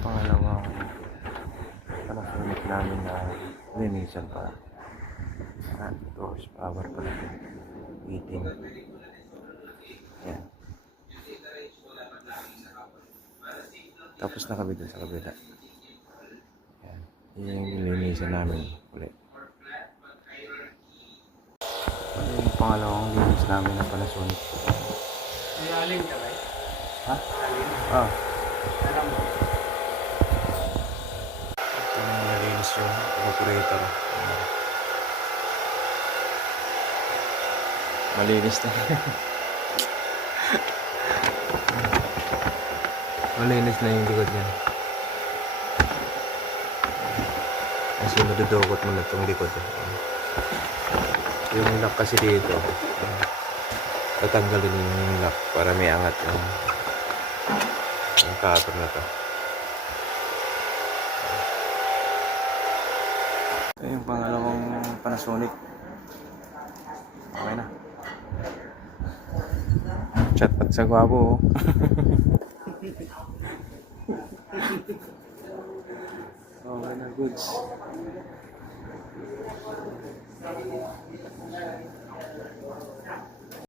Pangalawang Panasonic namin na linisan pa. Ito, horsepower pala. 18. Yan. Tapos nakabit dun sa kabila. Yan. Yan yung linisan namin ulit. Ano yung pangalawang linis namin na Panasonic? May alin ka ba? Ha? Alin? Ah. Alam mo? Ito na yung nalinis yung evaporator. Malinis na. Malinis na yung likod niya. Kasi madudukot mo na itong likod. Yung lock kasi dito. Tatanggalin yung lock para may angat yung cover na to. Ito yung pangalawang Panasonic. Okay na. Chat at sa gwapo. Okay na, goods.